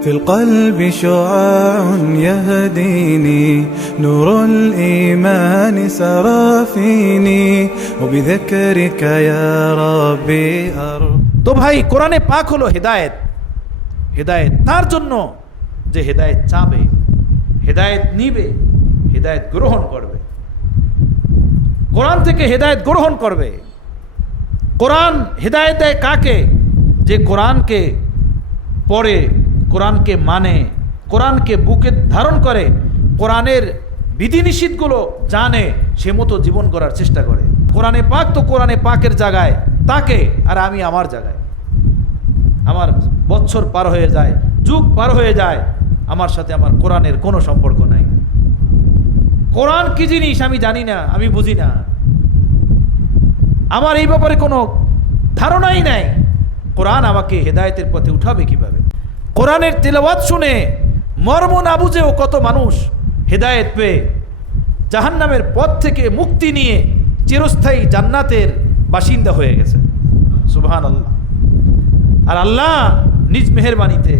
في القلب شعاع يهديني نور الإيمان سرى فيني وبذكرك يا ربي أرض তো ভাই কোরআনে পাক হলো হেদায়েত হেদায়েত তার জন্য যে হেদায়েত চাবে হেদায়েত নিবে হেদায়েত গ্রহণ করবে কোরআন থেকে হেদায়েত গ্রহণ করবে কোরআন হেদায়েত দেয় কাকে যে কোরআনকে পড়ে কোরআনকে মানে কোরআনকে বুকে ধারণ করে, কোরআনের বিধিনিষেধগুলো জানে, সে মতো জীবন করার চেষ্টা করে। কোরআনে পাক তো কোরআনে পাকের জায়গায়, তাকে আর আমি আমার জায়গায়। আমার বছর পার হয়ে যায়, যুগ পার হয়ে যায়, আমার সাথে আমার কোরআনের কোনো সম্পর্ক নাই। কোরআন কি জিনিস আমি জানি না, আমি বুঝি না। আমার এই ব্যাপারে কোনো ধারণাই নাই। কোরআন আমাকে হেদায়তের পথে উঠাবে কীভাবে? কোরআনের তেলাওয়াত শুনে মর্ম না বুঝেও কত মানুষ, হেদায়েত পেয়ে জাহান্নামের পথ থেকে মুক্তি নিয়ে চিরস্থায়ী জান্নাতের বাসিন্দা হয়ে গেছে। সুবহান আল্লাহ আর আল্লাহ নিজ মেহরবানিতে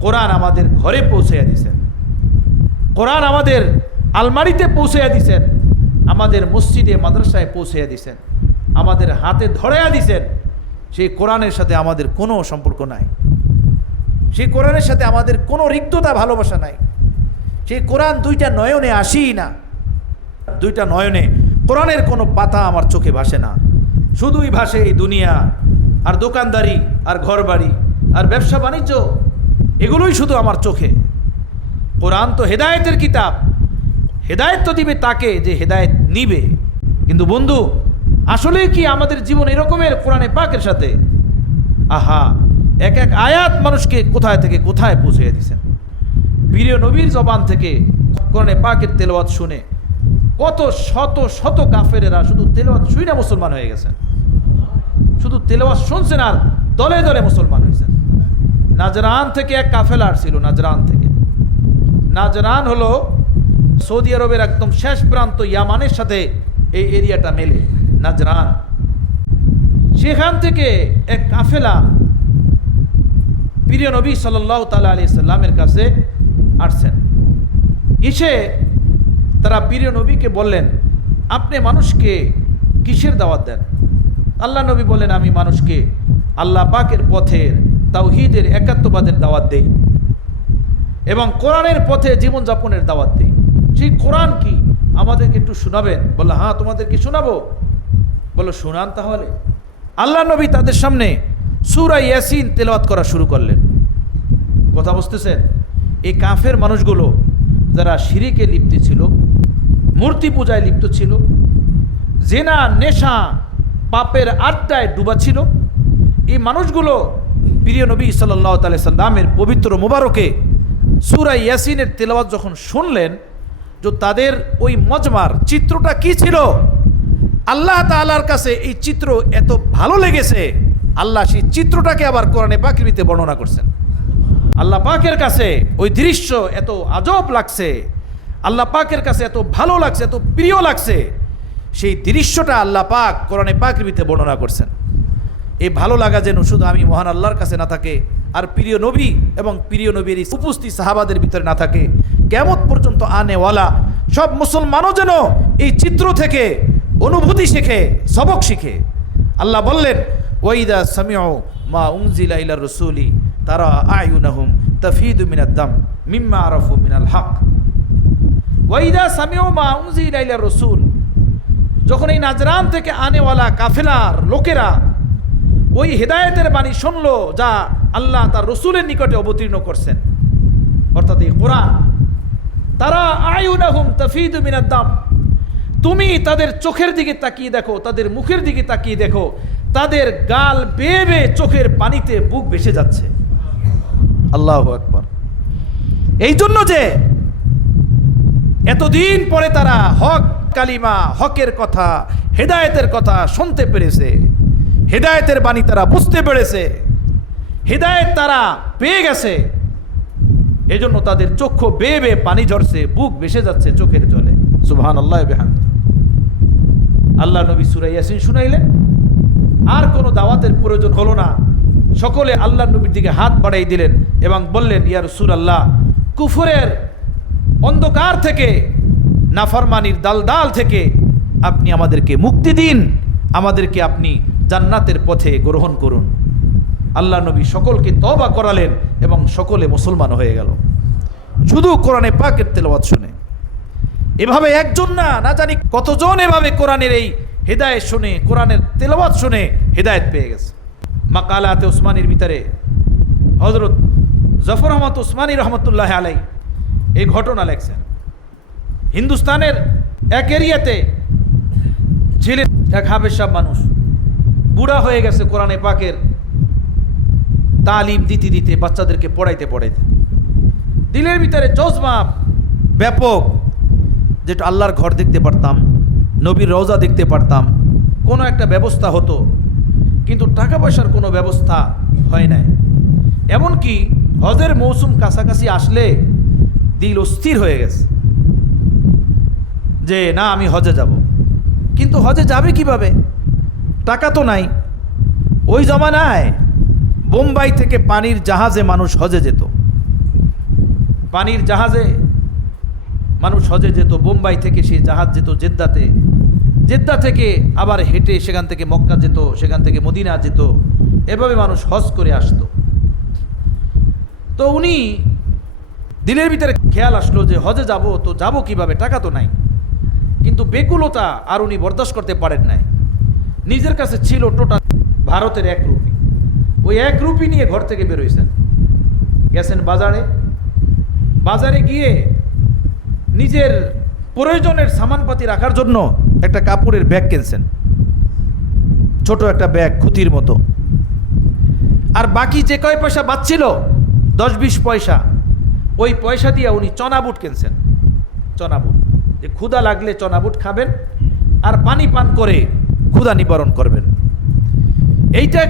কোরআন আমাদের ঘরে পৌঁছাইয়া দিছেন। কোরআন আমাদের আলমারিতে পৌঁছাইয়া দিছেন। আমাদের মসজিদে, মাদ্রাসায় পৌঁছাইয়া দিছেন। আমাদের হাতে ধরাইয়া দিছেন। সেই কোরআনের সাথে আমাদের কোনো সম্পর্ক নাই। সেই কোরআনের সাথে আমাদের কোনো রিক্ততা ভালোবাসা নাই। সেই কোরআন দুইটা নয়নে আসেই না। দুইটা নয়নে কোরআনের কোনো পাতা আমার চোখে ভাসে না। শুধুই ভাসে এই দুনিয়া, আর দোকানদারি, আর ঘরবাড়ি, আর ব্যবসা বাণিজ্য, এগুলোই শুধু আমার চোখে। কোরআন তো হেদায়েতের কিতাব। হেদায়েত তো দিবে তাকে যে হেদায়েত নিবে। কিন্তু বন্ধু আসলে কি আমাদের জীবন এরকমের কোরআনে পাকের সাথে? আহা এক এক আয়াত মানুষকে কোথায় থেকে কোথায় পৌঁছে দিছেন প্রিয় নবীর জবান থেকে কোরআনে পাকের তেলাওয়াত শুনে কত শত শত কাফেরেরা শুধু তেলাওয়াত শুই না মুসলমান হয়ে গেছেন। শুধু তেলাওয়াত শুনছেন আর দলে দলে মুসলমান হয়েছেন। নাজরান থেকে এক কাফেলা আসছিল, নাজরান থেকে। নাজরান হলো সৌদি আরবের একদম শেষ প্রান্ত ইয়ামানের সাথে এই এরিয়াটা মেলে, নাজরান। সেখান থেকে এক কাফেলা প্রিয় নবী সাল্লাহ তালা আলি সাল্লামের কাছে আসছেন। এসে তারা প্রিয় নবীকে বললেন, আপনি মানুষকে কিসের দাওয়াত দেন? আল্লাহ নবী বললেন, আমি মানুষকে আল্লাহ পাকের পথের, তাওহিদের, একাত্মবাদের দাওয়াত দেই এবং কোরআনের পথে জীবনযাপনের দাওয়াত দেই। সেই কোরআন কি? আমাদেরকে একটু শোনাবেন? বলল হ্যাঁ তোমাদেরকে শোনাবো। বলল, শোনান তাহলে। আল্লাহ নবী তাদের সামনে সুরা ইয়াসিন তেলাওয়াত করা শুরু করলেন। কথা বুঝতেছেন? এই কাফের মানুষগুলো যারা শিরিকে লিপ্ত ছিল, মূর্তি পূজায় লিপ্ত ছিল, জেনা, নেশা, পাপের আড্ডায় ডুবা ছিল, এই মানুষগুলো প্রিয় নবী সাল্লাহ তালি সাল্লামের পবিত্র মোবারকে সুরা ইয়াসিনের তেলাওয়াত যখন শুনলেন যে তাদের ওই মজমার চিত্রটা কি ছিল? আল্লাহ তাআলার কাছে এই চিত্র এত ভালো লেগেছে আল্লাহ সেই চিত্রটাকে আবার কোরআনে পাকৃতিতে বর্ণনা করছেন। আল্লাহ পাকের কাছে ওই দৃশ্য এত আজব লাগছে, আল্লাহ পাকের কাছে এত ভালো লাগছে, এত প্রিয় লাগছে, সেই দৃশ্যটা আল্লাহ পাক কোরআনে পাকৃতিতে বর্ণনা করছেন। এই ভালো লাগা যেন শুধু আমি মহান আল্লাহর কাছে না থাকে, আর প্রিয় নবী এবং প্রিয় নবীর উপস্থিত সাহাবাদের ভিতরে না থাকে, কেমত পর্যন্ত আনেওয়ালা সব মুসলমানও যেন এই চিত্র থেকে অনুভূতি শেখে, সবক শিখে। আল্লাহ বললেন ওয়াইদা সামিউ মা উংজিলা ইলা রসুলি তারা আয়ুনাহুম তাফিদু মিনাদ দাম মিম্মা আরাফু মিনাল হক। ওয়াইদা সামিউ মা উংজিলা ইলা রসুল। যখন এই নাজরান থেকে আনেওয়ালা কাফেলার লোকেরা ওই হেদায়েতের বাণী শুনলো যা আল্লাহ তার রসুলের নিকটে অবতীর্ণ করছেন, অর্থাৎ এই কোরআন, তারা আয়ুনাহুম তাফিদু মিনাদ দাম। তুমি তাদের চোখের দিকে তাকিয়ে দেখো, তাদের মুখের দিকে তাকিয়ে দেখো তাদের গাল বেয়ে বেয়ে চোখের পানিতে বুক ভেসে যাচ্ছে। আল্লাহ একবার এই জন্য যে এতদিন পরে তারা হক কালিমা, হকের কথা, হেদায়েতের কথা শুনতে পেরেছে। হেদায়েতের বাণী তারা বুঝতে পেরেছে। হেদায়েত তারা পেয়ে গেছে। এজন্য তাদের চক্ষু বেয়ে বেয়ে পানি ঝরছে, বুক ভেসে যাচ্ছে চোখের জলে। সুবহান আল্লাহ বেহান আল্লাহ নবী সুরাই ইয়াসিন শুনাইলেন। আর কোনো দাওয়াতের প্রয়োজন হলো না। সকলে আল্লাহ নবীর দিকে হাত বাড়াই দিলেন এবং বললেন ইয়ার সুর আল্লাহ কুফরের অন্ধকার থেকে, নাফরমানির দালদাল থেকে আপনি আমাদেরকে মুক্তি দিন। আমাদেরকে আপনি জান্নাতের পথে গ্রহণ করুন। আল্লাহ নবী সকলকে তবা করালেন এবং সকলে মুসলমান হয়ে গেল। শুধু কোরআনে পাকের তেলাওয়াত শুনে। এভাবে একজন না না জানি কতজন এভাবে কোরআনের এই হেদায়েত শুনে, কোরআনের তেলাওয়াত শুনে হেদায়েত পেয়ে গেছে। মাকালাতে ওসমানীর ভিতরে হজরত জফর আহমদ ওসমানী রহমতুল্লাহ আলাই এই ঘটনা লেখছেন। হিন্দুস্তানের এক এরিয়াতে ছিলেন এক হাফেজ মানুষ। বুড়া হয়ে গেছে কোরআনে পাকের তালিম দিতে দিতে, বাচ্চাদেরকে পড়াইতে পড়াইতে। দিলের ভিতরে জজমা ব্যাপক, যেটা আল্লাহর ঘর দেখতে পারতাম। নবীর রওজা দেখতে পারতাম। কোনো একটা ব্যবস্থা হতো, কিন্তু টাকা পয়সার কোনো ব্যবস্থা হয় নাই। এমনকি হজের মৌসুম কাছাকাছি আসলে দিল অস্থির হয়ে গেছে যে, না, আমি হজে যাব। কিন্তু হজে যাবে কীভাবে? টাকা তো নাই। ওই জমানায় বোম্বাই থেকে পানির জাহাজে মানুষ হজে যেত। পানির জাহাজে মানুষ হজে যেত, বোম্বাই থেকে সেই জাহাজ যেত জেদ্দাতে। জেদ্দা থেকে আবার হেঁটে সেখান থেকে মক্কা যেত, সেখান থেকে মদিনা যেত। এভাবে মানুষ হজ করে আসতো। তো উনি দিলের ভিতরে খেয়াল আসলো যে হজে যাব, তো যাব কীভাবে? টাকা তো নাই। কিন্তু বেকুলতা আর উনি বরদাস্ত করতে পারেন নাই। নিজের কাছে ছিল টোটাল ভারতের এক রুপি। ওই এক রুপি নিয়ে ঘর থেকে বেরোইছেন গেছেন বাজারে। বাজারে গিয়ে নিজের প্রয়োজনের সামানপাতি রাখার জন্য একটা কাপড়ের ব্যাগ কিনছেন। ছোট একটা ব্যাগ, খুতির মতো। আর বাকি যে কয় পয়সা বাঁচছিল দশ বিশ পয়সা, ওই পয়সা দিয়ে উনি চনাবুট কিনছেন। চনাবুট যে ক্ষুধা লাগলে চনাবুট খাবেন আর পানি পান করে ক্ষুধা নিবারণ করবেন। এইটা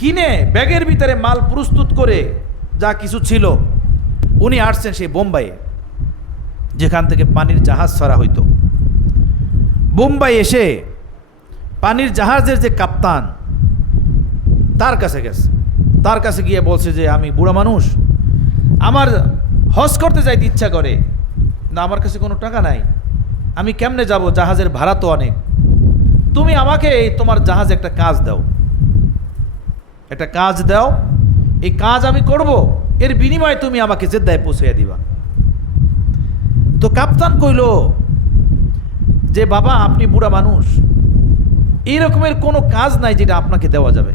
কিনে ব্যাগের ভিতরে মাল প্রস্তুত করে যা কিছু ছিল, উনি আসছেন সেই বোম্বাইয়ে। যেখান থেকে পানির জাহাজ ছাড়া হইতো। বোম্বাই এসে পানির জাহাজের যে কাপ্তান, তার কাছে গেছে। তার কাছে গিয়ে বলছে যে, আমি বুড়া মানুষ, আমার হজ করতে যাইতে ইচ্ছা করে না আমার কাছে কোনো টাকা নাই। আমি কেমনে যাব? জাহাজের ভাড়া তো অনেক। তুমি আমাকে এই তোমার জাহাজে একটা কাজ দাও। একটা কাজ দাও। এই কাজ আমি করব। এর বিনিময়ে তুমি আমাকে জেদ্দায় পৌঁছে দিবা। তো কাপ্তান কইল, যে বাবা, আপনি বুড়া মানুষ। এই রকমের কোনো কাজ নাই যেটা আপনাকে দেওয়া যাবে।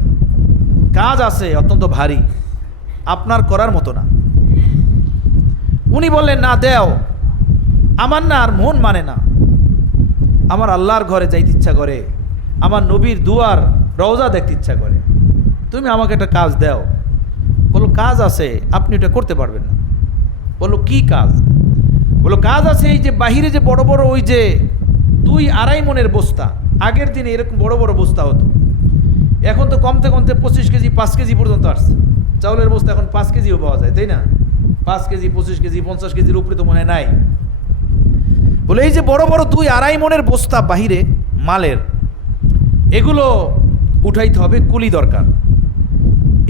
কাজ আছে, অত্যন্ত ভারী। আপনার করার মতো না। উনি বললেন, না, দেও। আমার না আর মন মানে না। আমার আল্লাহর ঘরে যাইতে ইচ্ছা করে। আমার নবীর দুয়ার রওজা দেখতে ইচ্ছা করে। তুমি আমাকে একটা কাজ দাও। বলো কাজ আছে, আপনি এটা করতে পারবেন না। বলো কি কাজ? বলো, কাজ আছে এই যে বাহিরে যে বড় বড় ওই যে দুই আড়াই মনের বস্তা, আগের দিনে এরকম বড় বড় বস্তা হতো। এখন তো কমতে কমতে পঁচিশ কেজি, পাঁচ কেজি পর্যন্ত আসছে। চাউলের বস্তা এখন পাঁচ কেজিও পাওয়া যায়, তাই না? পাঁচ কেজি, পঁচিশ কেজি, পঞ্চাশ কেজির উপরে তো মনে হয় নাই। বলে, এই যে বড় বড় দুই আড়াই মনের বস্তা বাহিরে, মালের, এগুলো উঠাইতে হবে কুলি দরকার।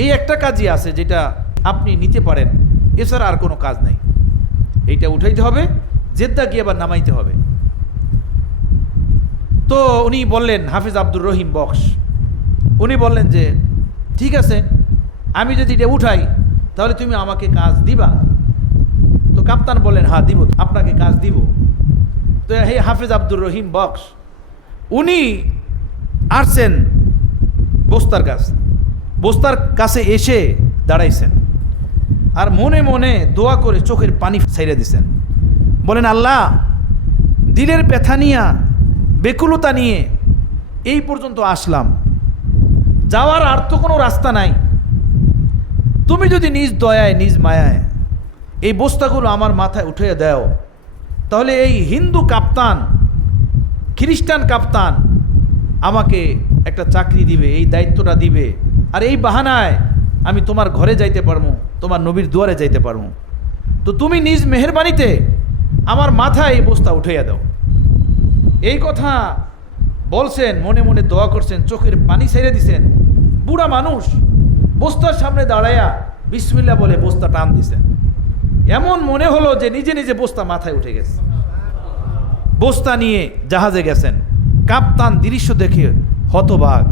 এই একটা কাজই আছে যেটা আপনি নিতে পারেন, এছাড়া আর কোনো কাজ নাই। এইটা উঠাইতে হবে জেদ্দা গিয়ে আবার নামাইতে হবে। তো উনি বললেন, হাফিজ আব্দুর রহিম বক্স, উনি বললেন যে, ঠিক আছে, আমি যদি এটা উঠাই, তাহলে তুমি আমাকে কাজ দিবা? তো কাপ্তান বললেন হ্যাঁ দিব, আপনাকে কাজ দিব। তো হে হাফিজ আব্দুর রহিম বক্স, উনি আসছেন বস্তার কাছে বস্তার কাছে এসে দাঁড়াইছেন। আর মনে মনে দোয়া করে চোখের পানি ছাইড়ে দিছেন। বলেন, আল্লাহ, দিলের ব্যথা নিয়া, বেকুলতা নিয়ে এই পর্যন্ত আসলাম। যাওয়ার আর তো কোনো রাস্তা নাই। তুমি যদি নিজ দয়ায়, নিজ মায়ায় এই বস্তাগুলো আমার মাথায় উঠিয়ে দেও, তাহলে এই হিন্দু কাপ্তান, খ্রিস্টান কাপ্তান আমাকে একটা চাকরি দিবে, এই দায়িত্বটা দিবে। আর এই বাহানায় আমি তোমার ঘরে যাইতে পারব তোমার নবীর দুয়ারে যাইতে পারব তো তুমি নিজ মেহরবানিতে আমার মাথায় এই বস্তা উঠাইয়া দাও। এই কথা বলছেন, মনে মনে দোয়া করছেন, চোখের পানি ছেড়ে দিছেন। বুড়া মানুষ বস্তার সামনে দাঁড়াইয়া বিসমিল্লা বলে বস্তা টান দিছেন। এমন মনে হলো যে নিজে নিজে বস্তা মাথায় উঠে গেছে। বস্তা নিয়ে জাহাজে গেছেন। কাপ্তান দৃশ্য দেখে হতবাক।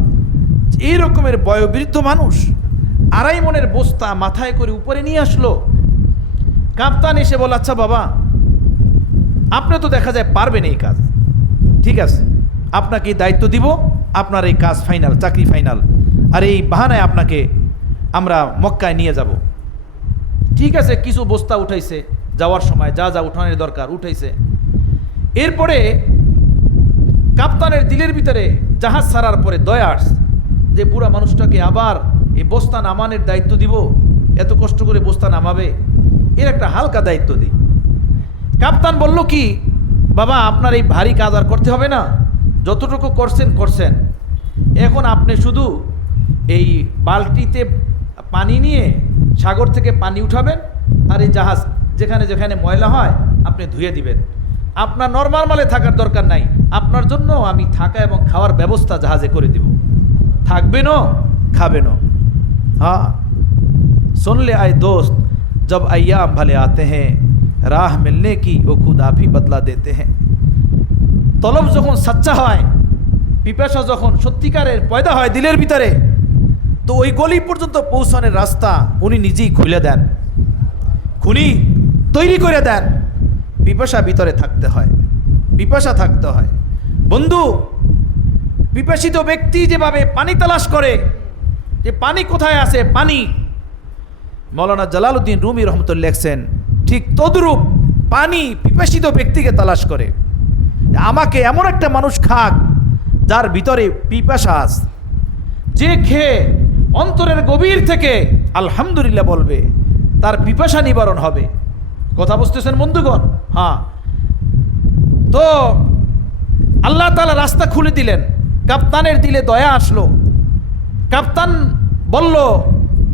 এই রকমের বয়োবৃদ্ধ মানুষ আড়াই মনের বস্তা মাথায় করে উপরে নিয়ে আসলো। কাপ্তান এসে বল আচ্ছা বাবা, আপনি তো দেখা যায় পারবেন এই কাজ। ঠিক আছে, আপনাকে দায়িত্ব দিব, আপনার এই কাজ ফাইনাল, চাকরি ফাইনাল। আর এই বাহানায় আপনাকে আমরা মক্কায় নিয়ে যাব। ঠিক আছে, কিছু বস্তা উঠাইছে, যাওয়ার সময় যা যা উঠানোর দরকার উঠাইছে। এরপরে কাপ্তানের দিলের ভিতরে জাহাজ ছাড়ার পরে দয়া আসছে, যে বুড়া মানুষটাকে আবার এই বস্তা নামানের দায়িত্ব দিব? এত কষ্ট করে বস্তা নামাবে? এর একটা হালকা দায়িত্ব দিই। কাপ্তান বলল কি, বাবা, আপনার এই ভারী কাজ আর করতে হবে না। যতটুকু করছেন করছেন। এখন আপনি শুধু এই বালতিতে পানি নিয়ে সাগর থেকে পানি উঠাবেন আর এই জাহাজ যেখানে যেখানে ময়লা হয়, আপনি ধুয়ে দিবেন। আপনার নর্মাল মালে থাকার দরকার নাই। আপনার জন্য আমি থাকা এবং খাওয়ার ব্যবস্থা জাহাজে করে দিব। থাকবেনও, খাবেনও। হ্যাঁ सुन ले आए दोस्त जब अय्याम भले आते हैं राह मिलने की वो खुद आप ही बदला देते हैं তলব যখন সাচ্চা হয় পিপাসা যখন সত্যিকারের পয়দা হয় দিলের ভিতরে তো ওই গলি পর্যন্ত পৌঁছানোর রাস্তা উনি নিজেই খুলে দেন খুনি তৈরি করে দেন পিপাসা ভিতরে থাকতে হয় পিপাসা থাকতে হয় বন্ধু পিপাসিত ব্যক্তি যেভাবে পানি তালাশ করে যে পানি কোথায় আছে? পানি। মৌলানা জালালউদ্দিন রুমি রহমতুল্লাহ লেখছেন, ঠিক তদ্রূপ পানি পিপাসিত ব্যক্তিকে তালাশ করে। আমাকে এমন একটা মানুষ খাক যার ভিতরে পিপাসা আছে। যে খেয়ে অন্তরের গভীর থেকে আলহামদুলিল্লাহ বলবে, তার পিপাসা নিবারণ হবে। কথা বুঝতেছেন বন্ধুগণ? হ্যাঁ। তো আল্লাহ তালা রাস্তা খুলে দিলেন, কাপ্তানের দিলে দয়া আসলো। কাপ্তান বলল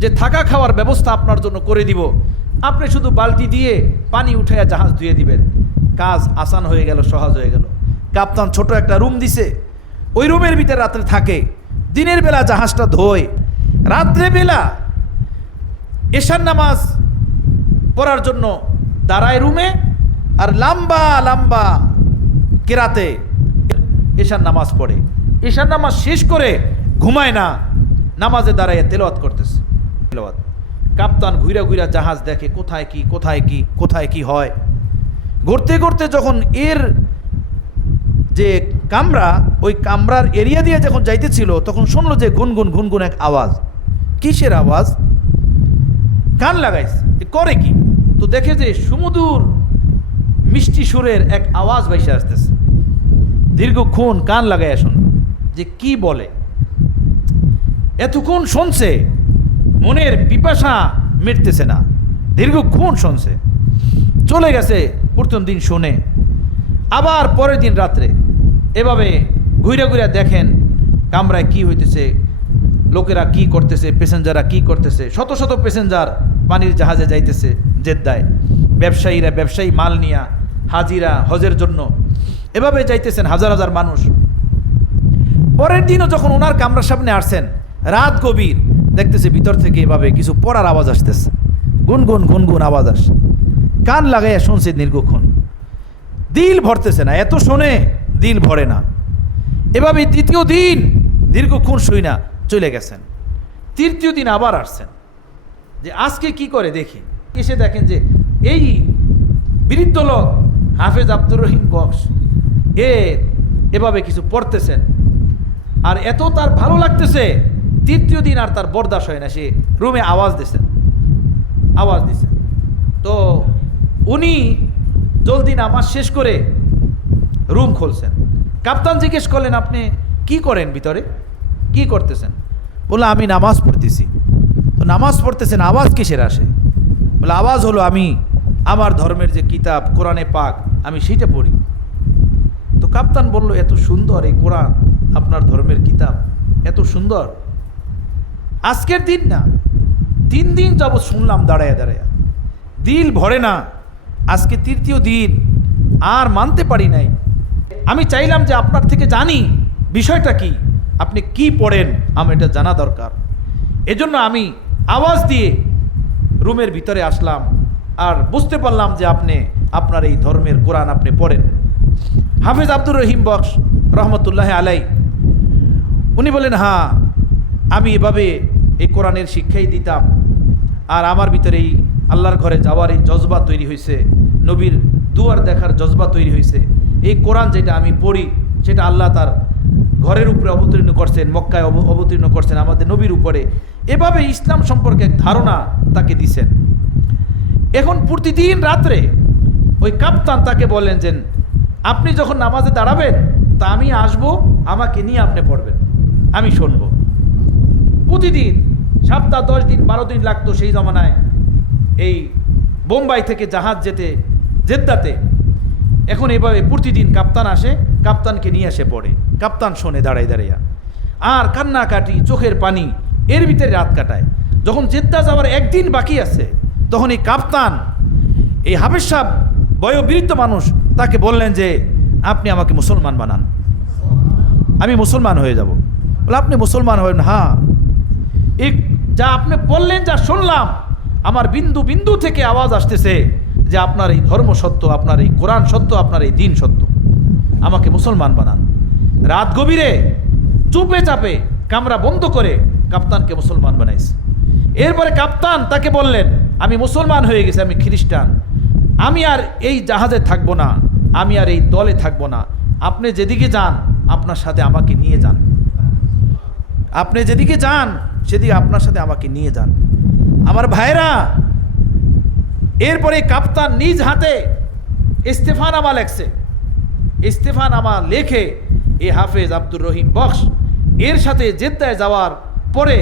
যে থাকা খাওয়ার ব্যবস্থা আপনার জন্য করে দিব। আপনি শুধু বালতি দিয়ে পানি উঠাইয়া জাহাজ ধুয়ে দিবেন। কাজ আসান হয়ে গেল, সহজ হয়ে গেল। কাপ্তান ছোট একটা রুম দিছে। ওই রুমের ভিতরে রাত্রে থাকে। দিনের বেলা জাহাজটা ধোয়। রাত্রে বেলা এশার নামাজ পড়ার জন্য দাঁড়ায় রুমে আর লম্বা লম্বা কেরাতে এশার নামাজ পড়ে। এশার নামাজ শেষ করে ঘুমায় না। নামাজে দাঁড়াইয়া তেলাওয়াত করতেছে। তেলাওয়াত। কাপ্তান ঘুরা ঘুরা জাহাজ দেখে কোথায় কি কোথায় কি কোথায় কি হয়। ঘুরতে ঘুরতে যখন এর যে কামরা, ওই কামরার এরিয়া দিয়ে যখন যাইতেছিল, তখন শুনলো যে গুনগুন গুনগুন এক আওয়াজ। কিসের আওয়াজ? কান লাগাইছে। করে কি? তো দেখে যে সুমধুর মিষ্টি সুরের এক আওয়াজ ভাইসে আসতেছে। দীর্ঘক্ষণ কান লাগাই শুন যে কি বলে? এতক্ষণ শুনছে, মনের পিপাসা মিটতেছে না। দীর্ঘক্ষণ শুনছে। চলে গেছে প্রথম দিন শুনে। আবার পরের দিন রাত্রে। এভাবে ঘুরে ঘুরে দেখেন কামরায় কি হইতেছে, লোকেরা কি করতেছে, প্যাসেঞ্জাররা কি করতেছে। শত শত প্যাসেঞ্জার পানির জাহাজে যাইতেছে জেদ্দায়। ব্যবসায়ীরা ব্যবসায়ী মাল নিয়া হাজিরা হজের জন্য। এভাবে যাইতেছেন হাজার হাজার মানুষ। পরের দিনও যখন ওনার কামরার সামনে আসছেন রাত গভীর। দেখতেছে ভিতর থেকে এভাবে কিছু পড়ার আওয়াজ আসতেছে। গুনগুন গুনগুন আওয়াজ আসে কান লাগাইয়া শুনছে দীর্ঘক্ষণ। দিল ভরতেছে না, এত শোনে দিল ভরে না। এভাবে দ্বিতীয় দিন দীর্ঘক্ষণ শুই না, চলে গেছেন। তৃতীয় দিন আবার আসছেন। যে আজকে কি করে দেখি? এসে দেখেন যে এই বৃদ্ধ লোক, হাফেজ আব্দুর রহিম বক্স, এ এভাবে কিছু পড়তেছেন। আর এত তার ভালো লাগতেছে তৃতীয় দিন আর তার বরদাস হয় না, সে রুমে আওয়াজ দিছেন আওয়াজ দিছেন তো উনি জলদি নামাজ শেষ করে রুম খুলছেন। কাপ্তান জিজ্ঞেস করলেন, আপনি কি করেন ভিতরে? কি করতেছেন? বলে আমি নামাজ পড়তেছি। তো নামাজ পড়তেছেন, আওয়াজ কিসের আসে? বলে আওয়াজ হলো আমি, আমার ধর্মের যে কিতাব, কোরআনে পাক, আমি সেইটা পড়ি। তো কাপ্তান বলল, এত সুন্দর এই কোরআন, আপনার ধর্মের কিতাব, এত সুন্দর। আজকের দিন না, তিন দিন যাব শুনলাম দাঁড়ায় দাঁড়ায়। দিল ভরে না, আজকে তৃতীয় দিন, আর মানতে পারি নাই। আমি চাইলাম যে আপনার থেকে জানি বিষয়টা কি, আপনি কি পড়েন, আমার এটা জানা দরকার। এজন্য আমি আওয়াজ দিয়ে রুমের ভিতরে আসলাম, আর বুঝতে পারলাম যে আপনি, আপনার এই ধর্মের কোরআন আপনি পড়েন। হাফিজ আব্দুর রহিম বক্স, রহমতুল্লাহ আলাই উনি বলেন হ্যাঁ আমি এভাবে এই কোরআনের শিক্ষাই দিতাম। আর আমার ভিতরে এই আল্লাহর ঘরে যাওয়ার এই জজবা তৈরি হয়েছে নবীর দুয়ার দেখার জজবা তৈরি হয়েছে এই কোরআন যেটা আমি পড়ি, সেটা আল্লাহ তার ঘরের উপরে অবতীর্ণ করছেন, মক্কায় অবতীর্ণ করছেন, আমাদের নবীর উপরে। এভাবে ইসলাম সম্পর্কে এক ধারণা তাকে দিছেন। এখন প্রতিদিন রাত্রে ওই কাপ্তান তাকে বলেন যে, আপনি যখন নামাজে দাঁড়াবেন, তা আমি আসব, আমাকে নিয়ে আপনি পড়বেন। আমি শুনব। প্রতিদিন, সপ্তাহ দশ দিন, বারো দিন লাগতো সেই জমানায় এই বোম্বাই থেকে জাহাজ যেতে, জেদ্দাতে। এখন এভাবে প্রতিদিন কাপ্তান আসে, কাপ্তানকে নিয়ে এসে পড়ে। কাপ্তান শোনে দাঁড়াই দাঁড়াইয়া। আর কান্নাকাটি, চোখের পানি, এর ভিতরে রাত কাটায়। যখন জেদ্দা যাওয়ার একদিন বাকি আছে, তখন এই কাপ্তান, এই হাফেজ সাহ বয়োবৃদ্ধ মানুষ, তাকে বললেন যে, আপনি আমাকে মুসলমান বানান। আমি মুসলমান হয়ে যাব। বলে, আপনি মুসলমান হবেন? হ্যাঁ। যা আপনি বললেন, যা শুনলাম, আমার বিন্দু বিন্দু থেকে আওয়াজ আসতেছে যে আপনার এই ধর্ম সত্য, আপনার এই কোরআন সত্য, আপনার এই দিন সত্য। আমাকে মুসলমান বানান। রাত গভীরে চুপে চাপে কামরা বন্ধ করে কাপ্তানকে মুসলমান বানাইছে। এরপরে কাপ্তান তাকে বললেন, আমি মুসলমান হয়ে গেছি, আমি খ্রিস্টান। আমি আর এই জাহাজে থাকব না, আমি আর এই দলে থাকব না। আপনি যেদিকে যান, আপনার সাথে আমাকে নিয়ে যান। আপনি যেদিকে যান, সেদিকে আপনার সাথে আমাকে নিয়ে যান। আমার ভাইরা, এরপরে কাপ্তান নিজ হাতে ইস্তেফানামা লেখছে। ইস্তেফানামা লেখে, এ হাফেজ আব্দুর রহিম, বক্স। এর সাথে জেদ্দায় যাওয়ার পরে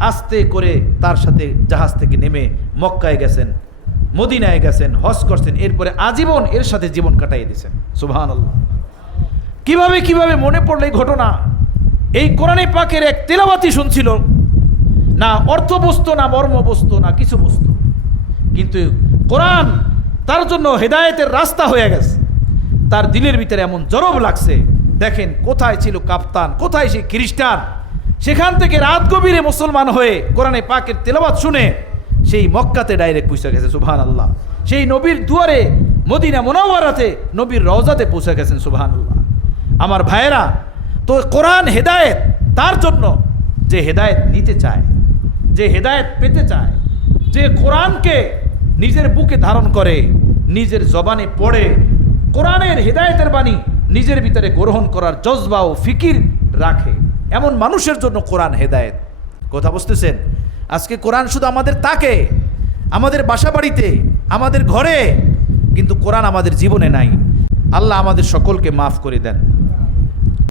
আস্তে করে তার সাথে জাহাজ থেকে নেমে মক্কায় গেছেন, মদিনায় গেছেন, হজ করছেন, এরপরে আজীবন এর সাথে জীবন কাটাই দিয়েছেন। সুবহান আল্লাহ কীভাবে কীভাবে মনে পড়ল এই ঘটনা? এই কোরআনে পাকের এক তেলাবাতি শুনছিল, না অর্থ বস্তু, না মর্ম বস্তু, না কিছু বস্তু। কিন্তু কোরআন তার জন্য হেদায়েতের রাস্তা হয়ে গেছে। তার দিলের ভিতরে এমন জরব লাগছে। দেখেন কোথায় ছিল কাপ্তান, কোথায় সে খ্রিস্টান? সেখান থেকে রাত গভীরে মুসলমান হয়ে কোরআনে পাকের তেলাবাত শুনে সেই মক্কাতে ডাইরেক্ট পৌঁছে গেছে সুবহান আল্লাহ সেই নবীর দুয়ারে মদিনা মোনাওয়ারাতে নবীর রওজাতে পৌঁছে গেছেন সুবহান আল্লাহ আমার ভাইয়েরা তো কোরআন হেদায়েত তার জন্য যে হেদায়েত নিতে চায়, যে হেদায়েত পেতে চায়, যে কোরআনকে নিজের বুকে ধারণ করে, নিজের জবানে পড়ে, কোরআনের হেদায়েতের বাণী নিজের ভিতরে গ্রহণ করার জজবা ও ফিকির রাখে। এমন মানুষের জন্য কোরআন হেদায়েত। কথা বুঝতেছেন? আজকে কোরআন শুধু আমাদের তাকে, আমাদের বাসা বাড়িতে আমাদের ঘরে, কিন্তু কোরআন আমাদের জীবনে নাই। আল্লাহ আমাদের সকলকে মাফ করে দেন।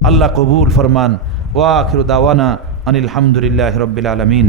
আল্লাহ কবুল ফরমান। ওয়া আখির দাওয়ানা আনিল হামদুলিল্লাহ রবিল আলমিন।